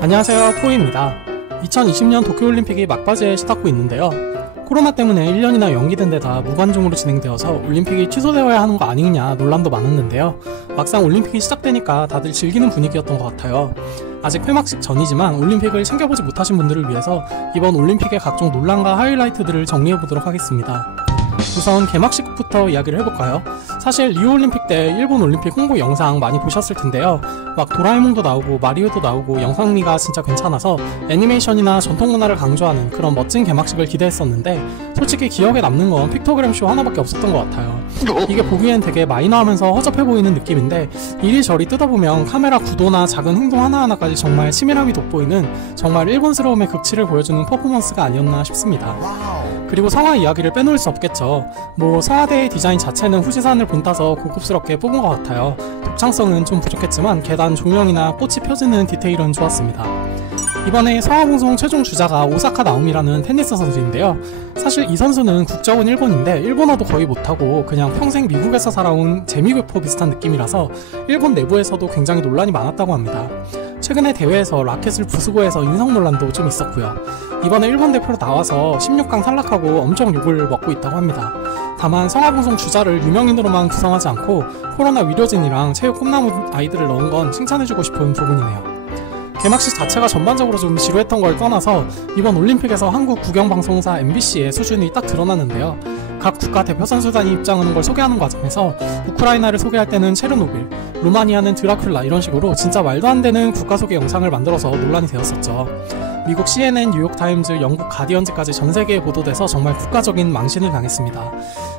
안녕하세요, 포이입니다. 2020년 도쿄올림픽이 막바지에 시닫고 있는데요. 코로나 때문에 1년이나 연기된 데다 무관중으로 진행되어서 올림픽이 취소되어야 하는 거 아니냐 논란도 많았는데요. 막상 올림픽이 시작되니까 다들 즐기는 분위기였던 것 같아요. 아직 폐막식 전이지만 올림픽을 챙겨보지 못하신 분들을 위해서 이번 올림픽의 각종 논란과 하이라이트들을 정리해보도록 하겠습니다. 우선 개막식부터 이야기를 해볼까요? 사실 리우올림픽 때 일본 올림픽 홍보 영상 많이 보셨을 텐데요. 막 도라에몽도 나오고 마리오도 나오고 영상미가 진짜 괜찮아서 애니메이션이나 전통문화를 강조하는 그런 멋진 개막식을 기대했었는데 솔직히 기억에 남는 건 픽토그램 쇼 하나밖에 없었던 것 같아요. 이게 보기엔 되게 마이너하면서 허접해 보이는 느낌인데 이리저리 뜯어보면 카메라 구도나 작은 행동 하나하나까지 정말 치밀함이 돋보이는 정말 일본스러움의 극치를 보여주는 퍼포먼스가 아니었나 싶습니다. 그리고 성화 이야기를 빼놓을 수 없겠죠. 뭐 성화대의 디자인 자체는 후지산을 본따서 고급스럽게 뽑은 것 같아요. 독창성은 좀 부족했지만 계단 조명이나 꽃이 펴지는 디테일은 좋았습니다. 이번에 성화봉송 최종 주자가 오사카 나오미라는 테니스 선수인데요. 사실 이 선수는 국적은 일본인데 일본어도 거의 못하고 그냥 평생 미국에서 살아온 재미교포 비슷한 느낌이라서 일본 내부에서도 굉장히 논란이 많았다고 합니다. 최근에 대회에서 라켓을 부수고 해서 인성 논란도 좀 있었고요. 이번에 일본 대표로 나와서 16강 탈락하고 엄청 욕을 먹고 있다고 합니다. 다만 성화봉송 주자를 유명인으로만 구성하지 않고 코로나 위료진이랑 체육 꿈나무 아이들을 넣은 건 칭찬해주고 싶은 부분이네요. 개막식 자체가 전반적으로 좀 지루했던 걸 떠나서 이번 올림픽에서 한국 국영방송사 MBC의 수준이 딱 드러났는데요. 각 국가 대표 선수단이 입장하는 걸 소개하는 과정에서 우크라이나를 소개할 때는 체르노빌, 루마니아는 드라큘라 이런 식으로 진짜 말도 안 되는 국가 소개 영상을 만들어서 논란이 되었었죠. 미국 CNN, 뉴욕타임즈, 영국 가디언즈까지 전 세계에 보도돼서 정말 국가적인 망신을 당했습니다.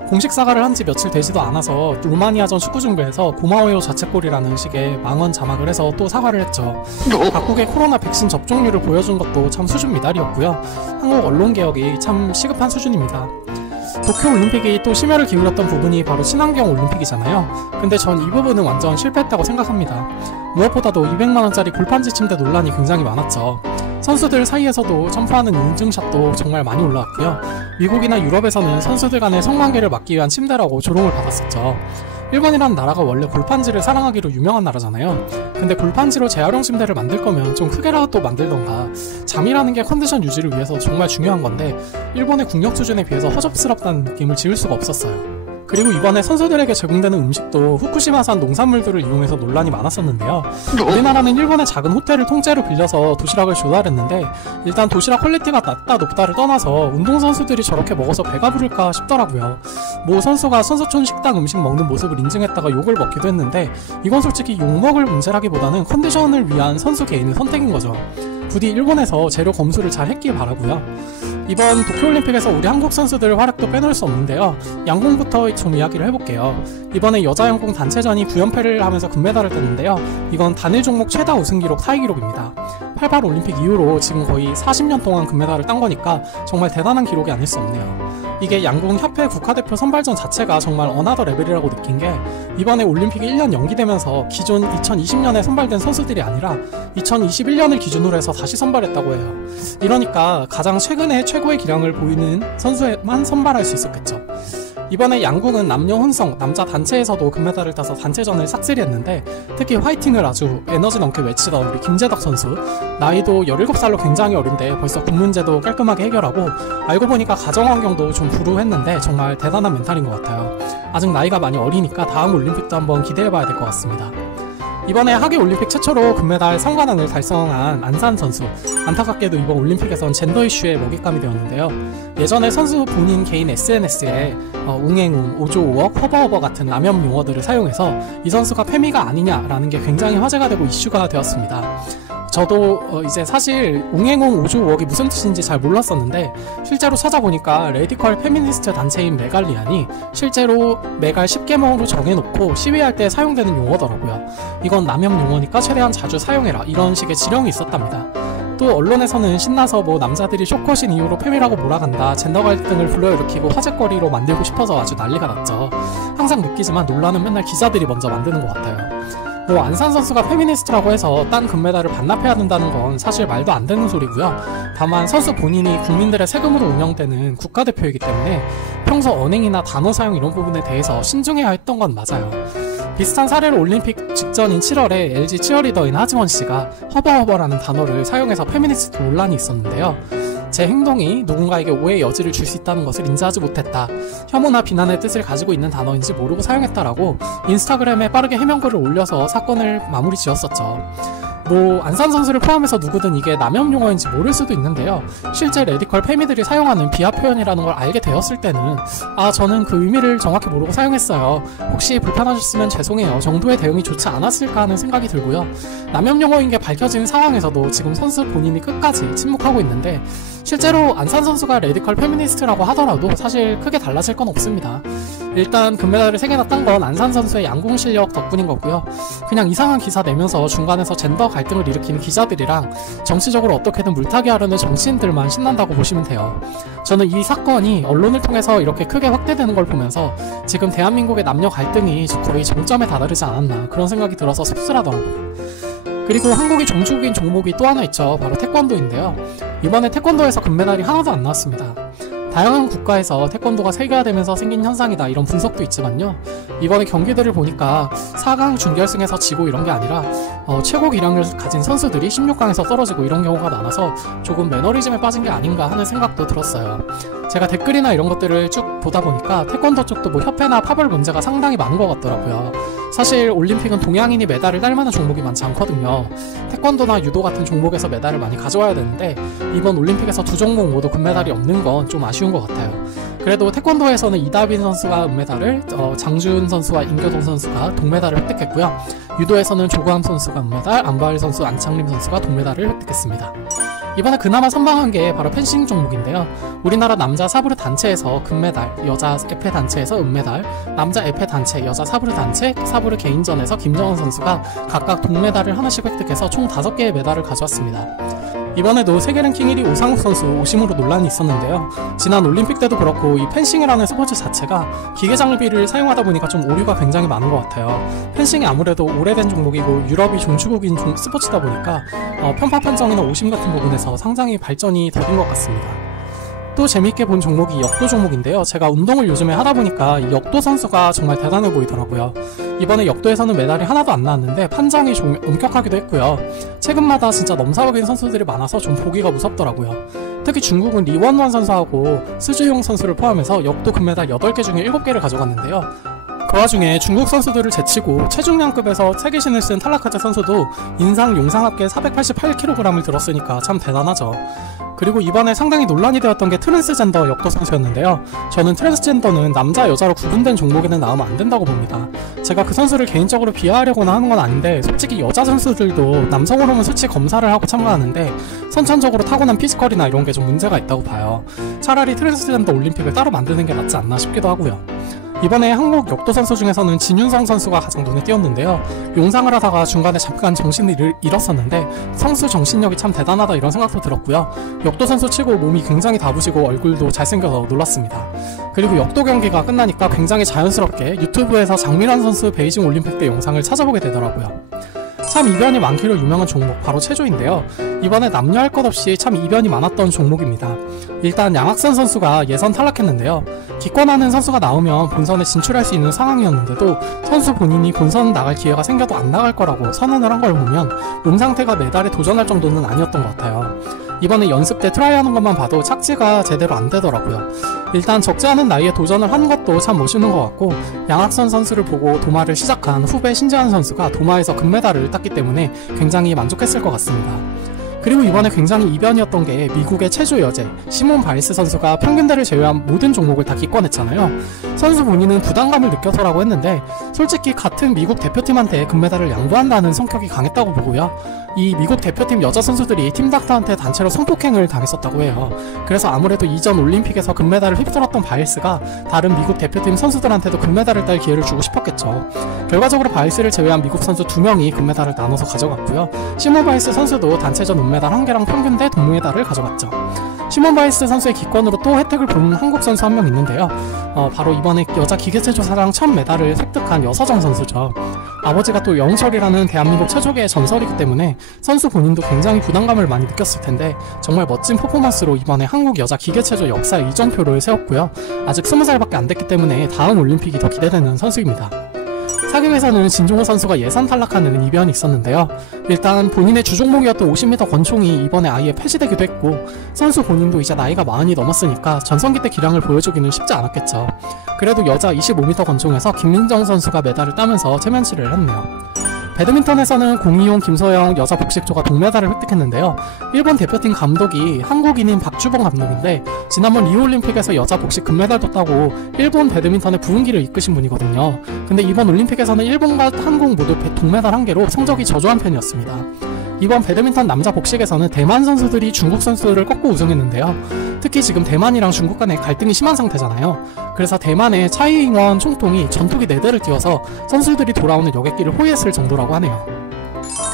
공식 사과를 한 지 며칠 되지도 않아서 루마니아전 축구중계에서 고마워요 자책골이라는 식의 망언 자막을 해서 또 사과를 했죠. 각국의 코로나 백신 접종률을 보여준 것도 참 수준 미달이었고요. 한국 언론개혁이 참 시급한 수준입니다. 도쿄올림픽이 또 심혈을 기울였던 부분이 바로 친환경 올림픽이잖아요. 근데 전 이 부분은 완전 실패했다고 생각합니다. 무엇보다도 200만원짜리 골판지 침대 논란이 굉장히 많았죠. 선수들 사이에서도 첨부하는 인증샷도 정말 많이 올라왔고요. 미국이나 유럽에서는 선수들 간의 성관계를 막기 위한 침대라고 조롱을 받았었죠. 일본이라는 나라가 원래 골판지를 사랑하기로 유명한 나라잖아요. 근데 골판지로 재활용 침대를 만들 거면 좀 크게라도 만들던가. 잠이라는 게 컨디션 유지를 위해서 정말 중요한 건데 일본의 국력 수준에 비해서 허접스럽다는 느낌을 지울 수가 없었어요. 그리고 이번에 선수들에게 제공되는 음식도 후쿠시마산 농산물들을 이용해서 논란이 많았었는데요. 우리나라는 일본의 작은 호텔을 통째로 빌려서 도시락을 조달했는데 일단 도시락 퀄리티가 낮다 높다를 떠나서 운동선수들이 저렇게 먹어서 배가 부를까 싶더라고요. 모 선수가 선수촌 식당 음식 먹는 모습을 인증했다가 욕을 먹기도 했는데 이건 솔직히 욕먹을 문제라기보다는 컨디션을 위한 선수 개인의 선택인 거죠. 부디 일본에서 재료 검수를 잘 했길 바라고요. 이번 도쿄올림픽에서 우리 한국 선수들 활약도 빼놓을 수 없는데요. 양궁부터 좀 이야기를 해볼게요. 이번에 여자 양궁 단체전이 9연패를 하면서 금메달을 땄는데요. 이건 단일 종목 최다 우승 기록 타이 기록입니다. 88 올림픽 이후로 지금 거의 40년 동안 금메달을 딴 거니까 정말 대단한 기록이 아닐 수 없네요. 이게 양궁협회 국가대표 선발전 자체가 정말 어나더 레벨이라고 느낀 게 이번에 올림픽이 1년 연기되면서 기존 2020년에 선발된 선수들이 아니라 2021년을 기준으로 해서 다시 선발했다고 해요. 이러니까 가장 최근에 최고의 기량을 보이는 선수만 선발할 수 있었겠죠. 이번에 양궁은 남녀 혼성, 남자 단체에서도 금메달을 따서 단체전을 싹쓸이했는데 특히 화이팅을 아주 에너지 넘게 외치던 우리 김재덕 선수, 나이도 17살로 굉장히 어린데 벌써 군 문제도 깔끔하게 해결하고 알고 보니까 가정환경도 좀 불우했는데 정말 대단한 멘탈인 것 같아요. 아직 나이가 많이 어리니까 다음 올림픽도 한번 기대해봐야 될 것 같습니다. 이번에 하계올림픽 최초로 금메달 성관왕을 달성한 안산 선수, 안타깝게도 이번 올림픽에선 젠더 이슈에 먹잇감이 되었는데요. 예전에 선수 본인 개인 SNS에 웅행웅, 오조오억, 허버허버 같은 남염 용어들을 사용해서 이 선수가 페미가 아니냐라는 게 굉장히 화제가 되고 이슈가 되었습니다. 저도 이제 사실 웅행웅 오조오억이 무슨 뜻인지 잘 몰랐었는데 실제로 찾아보니까 레디컬 페미니스트 단체인 메갈리안이 실제로 메갈 10계명으로 정해놓고 시위할 때 사용되는 용어더라고요. 이건 남염 용어니까 최대한 자주 사용해라 이런 식의 지령이 있었답니다. 또 언론에서는 신나서 뭐 남자들이 쇼컷인 이유로 페미라고 몰아간다, 젠더 갈등을 불러일으키고 화제거리로 만들고 싶어서 아주 난리가 났죠. 항상 느끼지만 논란은 맨날 기자들이 먼저 만드는 것 같아요. 뭐 안산 선수가 페미니스트라고 해서 딴 금메달을 반납해야 된다는 건 사실 말도 안 되는 소리고요. 다만 선수 본인이 국민들의 세금으로 운영되는 국가대표이기 때문에 평소 언행이나 단어 사용 이런 부분에 대해서 신중해야 했던 건 맞아요. 비슷한 사례로 올림픽 직전인 7월에 LG 치어리더인 하지원 씨가 허버허버라는 단어를 사용해서 페미니스트 논란이 있었는데요. 제 행동이 누군가에게 오해의 여지를 줄 수 있다는 것을 인지하지 못했다. 혐오나 비난의 뜻을 가지고 있는 단어인지 모르고 사용했다라고 인스타그램에 빠르게 해명글을 올려서 사건을 마무리 지었었죠. 안산 선수를 포함해서 누구든 이게 남용 용어인지 모를 수도 있는데요. 실제 레디컬 페미들이 사용하는 비하 표현이라는 걸 알게 되었을 때는 저는 그 의미를 정확히 모르고 사용했어요. 혹시 불편하셨으면 죄송해요. 정도의 대응이 좋지 않았을까 하는 생각이 들고요. 남용 용어인 게 밝혀진 상황에서도 지금 선수 본인이 끝까지 침묵하고 있는데 실제로 안산 선수가 레디컬 페미니스트라고 하더라도 사실 크게 달라질 건 없습니다. 일단 금메달을 3개나 딴 건 안산 선수의 양궁 실력 덕분인 거고요. 그냥 이상한 기사 내면서 중간에서 젠더 갈등을 일으키는 기자들이랑 정치적으로 어떻게든 물타기 하려는 정치인들만 신난다고 보시면 돼요. 저는 이 사건이 언론을 통해서 이렇게 크게 확대되는 걸 보면서 지금 대한민국의 남녀 갈등이 거의 정점에 다다르지 않았나 그런 생각이 들어서 씁쓸하더라고요. 그리고 한국이 종주국인 종목이 또 하나 있죠. 바로 태권도인데요. 이번에 태권도에서 금메달이 하나도 안 나왔습니다. 다양한 국가에서 태권도가 세계화되면서 생긴 현상이다 이런 분석도 있지만요. 이번에 경기들을 보니까 4강 준결승에서 지고 이런 게 아니라 최고 기량을 가진 선수들이 16강에서 떨어지고 이런 경우가 많아서 조금 매너리즘에 빠진 게 아닌가 하는 생각도 들었어요. 제가 댓글이나 이런 것들을 쭉 보다 보니까 태권도 쪽도 협회나 파벌 문제가 상당히 많은 것 같더라고요. 사실 올림픽은 동양인이 메달을 딸 만한 종목이 많지 않거든요. 태권도나 유도 같은 종목에서 메달을 많이 가져와야 되는데 이번 올림픽에서 두 종목 모두 금메달이 없는 건 좀 아쉬운 것 같아요. 그래도 태권도에서는 이다빈 선수가 은메달을, 장준 선수와 임교동 선수가 동메달을 획득했고요. 유도에서는 조광 선수가 은메달, 안바일 선수, 안창림 선수가 동메달을 획득했습니다. 이번에 그나마 선방한 게 바로 펜싱 종목인데요. 우리나라 남자 사브르 단체에서 금메달, 여자 에페 단체에서 은메달, 남자 에페 단체, 여자 사브르 단체, 사브르 개인전에서 김정은 선수가 각각 동메달을 하나씩 획득해서 총 5개의 메달을 가져왔습니다. 이번에도 세계 랭킹 1위 오상욱 선수 오심으로 논란이 있었는데요. 지난 올림픽 때도 그렇고 이 펜싱이라는 스포츠 자체가 기계 장비를 사용하다 보니까 좀 오류가 굉장히 많은 것 같아요. 펜싱이 아무래도 오래된 종목이고 유럽이 종주국인 스포츠다 보니까 편파 판정이나 오심 같은 부분에서 상당히 발전이 더딘 것 같습니다. 또 재밌게 본 종목이 역도 종목인데요. 제가 운동을 요즘에 하다 보니까 이 역도 선수가 정말 대단해 보이더라고요. 이번에 역도에서는 메달이 하나도 안 나왔는데 판정이 좀 엄격하기도 했고요. 최근마다 진짜 넘사벽인 선수들이 많아서 좀 보기가 무섭더라고요. 특히 중국은 리원원 선수하고 스주용 선수를 포함해서 역도 금메달 8개 중에 7개를 가져갔는데요. 그 와중에 중국 선수들을 제치고 체중량급에서 세계신을 쓴 탈라카제 선수도 인상, 용상 합계 488kg을 들었으니까 참 대단하죠. 그리고 이번에 상당히 논란이 되었던 게 트랜스젠더 역도 선수였는데요. 저는 트랜스젠더는 남자, 여자로 구분된 종목에는 나오면 안 된다고 봅니다. 제가 그 선수를 개인적으로 비하하려거나 하는 건 아닌데 솔직히 여자 선수들도 남성 호르몬 수치 검사를 하고 참가하는데 선천적으로 타고난 피지컬이나 이런 게 좀 문제가 있다고 봐요. 차라리 트랜스젠더 올림픽을 따로 만드는 게 낫지 않나 싶기도 하고요. 이번에 한국 역도 선수 중에서는 진윤성 선수가 가장 눈에 띄었는데요. 용상을 하다가 중간에 잠깐 정신을 잃었었는데 선수 정신력이 참 대단하다 이런 생각도 들었고요. 역도 선수 치고 몸이 굉장히 다부지고 얼굴도 잘생겨서 놀랐습니다. 그리고 역도 경기가 끝나니까 굉장히 자연스럽게 유튜브에서 장민환 선수 베이징 올림픽 때 영상을 찾아보게 되더라고요. 참 이변이 많기로 유명한 종목 바로 체조인데요. 이번에 남녀 할 것 없이 참 이변이 많았던 종목입니다. 일단 양학선 선수가 예선 탈락했는데요. 기권하는 선수가 나오면 본선에 진출할 수 있는 상황이었는데도 선수 본인이 본선 나갈 기회가 생겨도 안 나갈 거라고 선언을 한 걸 보면 몸 상태가 메달에 도전할 정도는 아니었던 것 같아요. 이번에 연습 때 트라이 하는 것만 봐도 착지가 제대로 안 되더라고요. 일단 적지 않은 나이에 도전을 한 것도 참 멋있는 것 같고 양학선 선수를 보고 도마를 시작한 후배 신재환 선수가 도마에서 금메달을 땄기 때문에 굉장히 만족했을 것 같습니다. 그리고 이번에 굉장히 이변이었던 게 미국의 체조 여제 시몬 바이스 선수가 평균대를 제외한 모든 종목을 다 기권했잖아요. 선수 본인은 부담감을 느껴서라고 했는데 솔직히 같은 미국 대표팀한테 금메달을 양보한다는 성격이 강했다고 보고요. 이 미국 대표팀 여자 선수들이 팀닥터한테 단체로 성폭행을 당했었다고 해요. 그래서 아무래도 이전 올림픽에서 금메달을 휩쓸었던 바이스가 다른 미국 대표팀 선수들한테도 금메달을 딸 기회를 주고 싶었겠죠. 결과적으로 바이스를 제외한 미국 선수 2명이 금메달을 나눠서 가져갔고요. 시몬 바이스 선수도 단체전 은메달 1개랑 평균대 동메달을 가져갔죠. 시몬 바이스 선수의 기권으로 또 혜택을 본 한국 선수 한 명 있는데요. 바로 이번에 여자 기계체조사상 첫 메달을 획득한 여서정 선수죠. 아버지가 또 영철이라는 대한민국 체조계의 전설이기 때문에 선수 본인도 굉장히 부담감을 많이 느꼈을 텐데 정말 멋진 퍼포먼스로 이번에 한국 여자 기계체조 역사의 이정표를 세웠고요. 아직 20살밖에 안 됐기 때문에 다음 올림픽이 더 기대되는 선수입니다. 타격에서는 진종호 선수가 예선 탈락하는 이변이 있었는데요. 일단 본인의 주종목이었던 50m 권총이 이번에 아예 폐지되기도 했고, 선수 본인도 이제 나이가 40이 넘었으니까 전성기 때 기량을 보여주기는 쉽지 않았겠죠. 그래도 여자 25m 권총에서 김민정 선수가 메달을 따면서 체면치를 했네요. 배드민턴에서는 공이용 김서영 여자 복식조가 동메달을 획득했는데요. 일본 대표팀 감독이 한국인인 박주범 감독인데, 지난번 리우올림픽에서 여자 복식 금메달도 따고 일본 배드민턴의 부흥기를 이끄신 분이거든요. 근데 이번 올림픽에서는 일본과 한국 모두 동메달 1개로 성적이 저조한 편이었습니다. 이번 배드민턴 남자 복식에서는 대만 선수들이 중국 선수들을 꺾고 우승했는데요. 특히 지금 대만이랑 중국 간의 갈등이 심한 상태잖아요. 그래서 대만의 차이잉원 총통이 전투기 4대를 띄워서 선수들이 돌아오는 여객기를 호위했을 정도라고 하네요.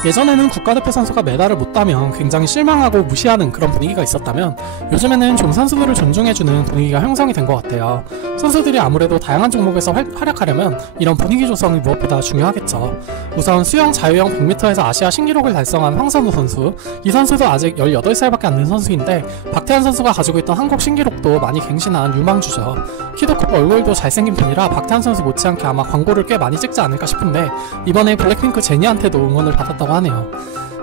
예전에는 국가대표 선수가 메달을 못 따면 굉장히 실망하고 무시하는 그런 분위기가 있었다면, 요즘에는 좀 선수들을 존중해주는 분위기가 형성이 된 것 같아요. 선수들이 아무래도 다양한 종목에서 활약하려면 이런 분위기 조성이 무엇보다 중요하겠죠. 우선 수영 자유형 100m에서 아시아 신기록을 달성한 황선우 선수, 이 선수도 아직 18살밖에 안 된 선수인데 박태환 선수가 가지고 있던 한국 신기록도 많이 갱신한 유망주죠. 키도 크고 얼굴도 잘생긴 편이라 박태환 선수 못지않게 아마 광고를 꽤 많이 찍지 않을까 싶은데, 이번에 블랙핑크 제니한테도 응원을 받았다고 하네요.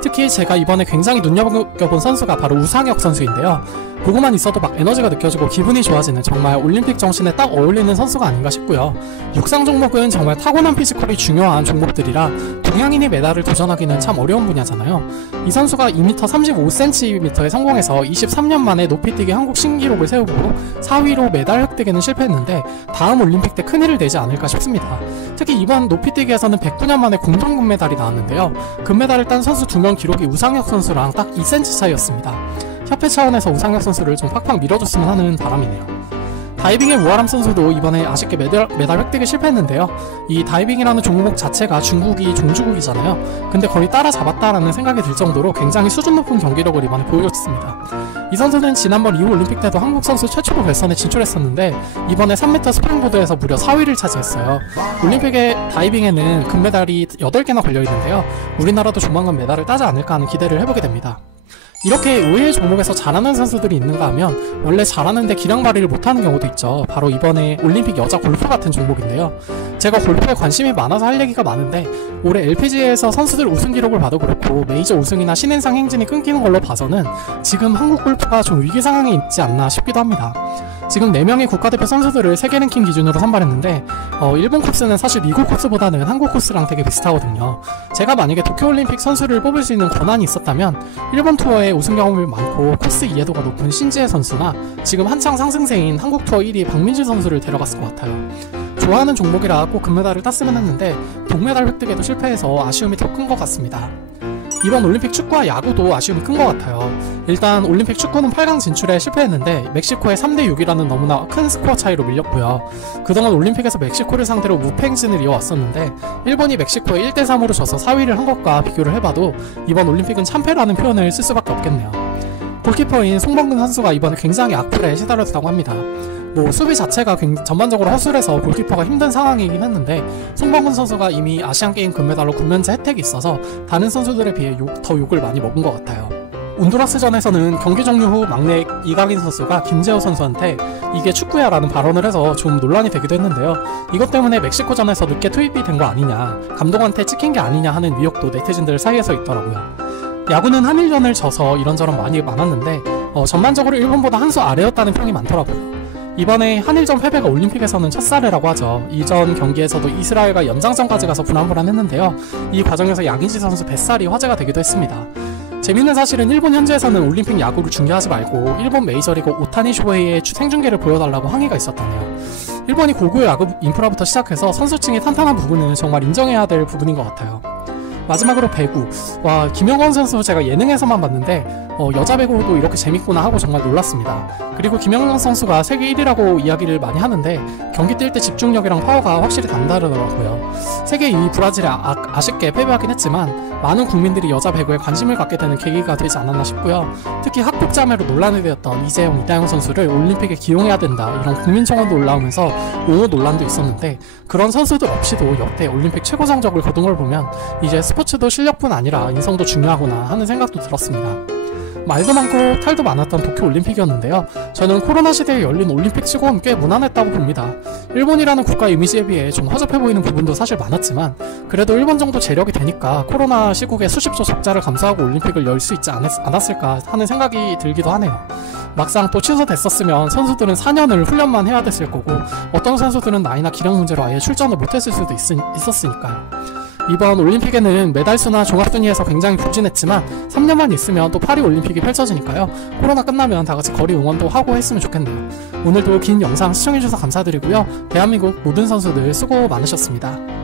특히 제가 이번에 굉장히 눈여겨본 선수가 바로 우상혁 선수인데요. 보고만 있어도 막 에너지가 느껴지고 기분이 좋아지는 정말 올림픽 정신에 딱 어울리는 선수가 아닌가 싶고요. 육상 종목은 정말 타고난 피지컬이 중요한 종목들이라 동양인이 메달을 도전하기는 참 어려운 분야잖아요. 이 선수가 2m 35cm에 성공해서 23년 만에 높이뛰기 한국 신기록을 세우고 4위로 메달 획득에는 실패했는데, 다음 올림픽 때 큰일을 내지 않을까 싶습니다. 특히 이번 높이뛰기에서는 109년 만에 공동 금메달이 나왔는데요. 금메달을 딴 선수 2명 기록이 우상혁 선수랑 딱 2cm 차이였습니다. 협회 차원에서 우상혁 선수를 좀 팍팍 밀어줬으면 하는 바람이네요. 다이빙의 우아람 선수도 이번에 아쉽게 메달 획득에 실패했는데요. 이 다이빙이라는 종목 자체가 중국이 종주국이잖아요. 근데 거의 따라잡았다라는 생각이 들 정도로 굉장히 수준 높은 경기력을 이번에 보여줬습니다. 이 선수는 지난번 리우 올림픽 때도 한국 선수 최초로 결선에 진출했었는데, 이번에 3m 스프링보드에서 무려 4위를 차지했어요. 올림픽의 다이빙에는 금메달이 8개나 걸려있는데요. 우리나라도 조만간 메달을 따지 않을까 하는 기대를 해보게 됩니다. 이렇게 의외의 종목에서 잘하는 선수들이 있는가 하면 원래 잘하는데 기량 발휘를 못하는 경우도 있죠. 바로 이번에 올림픽 여자 골프 같은 종목인데요. 제가 골프에 관심이 많아서 할 얘기가 많은데, 올해 LPGA에서 선수들 우승 기록을 봐도 그렇고 메이저 우승이나 신인상 행진이 끊기는 걸로 봐서는 지금 한국 골프가 좀 위기 상황에 있지 않나 싶기도 합니다. 지금 4명의 국가대표 선수들을 세계 랭킹 기준으로 선발했는데, 일본 코스는 사실 미국 코스보다는 한국 코스랑 되게 비슷하거든요. 제가 만약에 도쿄올림픽 선수를 뽑을 수 있는 권한이 있었다면 일본 투어에 우승 경험이 많고 코스 이해도가 높은 신지혜 선수나 지금 한창 상승세인 한국 투어 1위 박민지 선수를 데려갔을 것 같아요. 좋아하는 종목이라 꼭 금메달을 땄으면 했는데 동메달 획득에도 실패해서 아쉬움이 더 큰 것 같습니다. 이번 올림픽 축구와 야구도 아쉬움이 큰 것 같아요. 일단 올림픽 축구는 8강 진출에 실패했는데 멕시코의 3대6이라는 너무나 큰 스코어 차이로 밀렸고요. 그동안 올림픽에서 멕시코를 상대로 무패 행진을 이어왔었는데, 일본이 멕시코에 1대3으로 져서 4위를 한 것과 비교를 해봐도 이번 올림픽은 참패라는 표현을 쓸 수밖에 없겠네요. 골키퍼인 송범근 선수가 이번에 굉장히 악플에 시달렸다고 합니다. 수비 자체가 전반적으로 허술해서 골키퍼가 힘든 상황이긴 했는데, 송범근 선수가 이미 아시안게임 금메달로 군면제 혜택이 있어서 다른 선수들에 비해 더 욕을 많이 먹은 것 같아요. 온두라스전에서는 경기 종료 후 막내 이강인 선수가 김재호 선수한테 이게 축구야 라는 발언을 해서 좀 논란이 되기도 했는데요. 이것 때문에 멕시코전에서 늦게 투입이 된 거 아니냐, 감독한테 찍힌 게 아니냐 하는 의혹도 네티즌들 사이에서 있더라고요. 야구는 한일전을 져서 이런저런 많이 많았는데 전반적으로 일본보다 한 수 아래였다는 평이 많더라고요. 이번에 한일전 패배가 올림픽에서는 첫 사례라고 하죠. 이전 경기에서도 이스라엘과 연장전까지 가서 불안불안했는데요. 이 과정에서 양의지 선수 뱃살이 화제가 되기도 했습니다. 재밌는 사실은 일본 현지에서는 올림픽 야구를 중계하지 말고 일본 메이저리그 오타니 쇼헤이의 생중계를 보여달라고 항의가 있었다네요. 일본이 고도의 야구 인프라부터 시작해서 선수층이 탄탄한 부분은 정말 인정해야 될 부분인 것 같아요. 마지막으로 배구. 김영건 선수 제가 예능에서만 봤는데 여자 배구도 이렇게 재밌구나 하고 정말 놀랐습니다. 그리고 김영건 선수가 세계 1위라고 이야기를 많이 하는데 경기 뛸 때 집중력이랑 파워가 확실히 남다르더라고요. 세계 2위 브라질에 아쉽게 패배하긴 했지만 많은 국민들이 여자 배구에 관심을 갖게 되는 계기가 되지 않았나 싶고요. 특히 학폭자매로 논란이 되었던 이재영, 이다영 선수를 올림픽에 기용해야 된다 이런 국민청원도 올라오면서 옹호 논란도 있었는데, 그런 선수들 없이도 역대 올림픽 최고 성적을 거둔 걸 보면 이제 스포츠도 실력뿐 아니라 인성도 중요하구나 하는 생각도 들었습니다. 말도 많고 탈도 많았던 도쿄올림픽이었는데요. 저는 코로나 시대에 열린 올림픽 치고는 꽤 무난했다고 봅니다. 일본이라는 국가 이미지에 비해 좀 허접해 보이는 부분도 사실 많았지만 그래도 일본 정도 재력이 되니까 코로나 시국에 수십조 적자를 감수하고 올림픽을 열 수 있지 않았을까 하는 생각이 들기도 하네요. 막상 또 취소됐었으면 선수들은 4년을 훈련만 해야 됐을 거고 어떤 선수들은 나이나 기량 문제로 아예 출전을 못했을 수도 있었으니까요. 이번 올림픽에는 메달수나 종합순위에서 굉장히 부진했지만 3년만 있으면 또 파리올림픽이 펼쳐지니까요. 코로나 끝나면 다같이 거리 응원도 하고 했으면 좋겠네요. 오늘도 긴 영상 시청해주셔서 감사드리고요. 대한민국 모든 선수들 수고 많으셨습니다.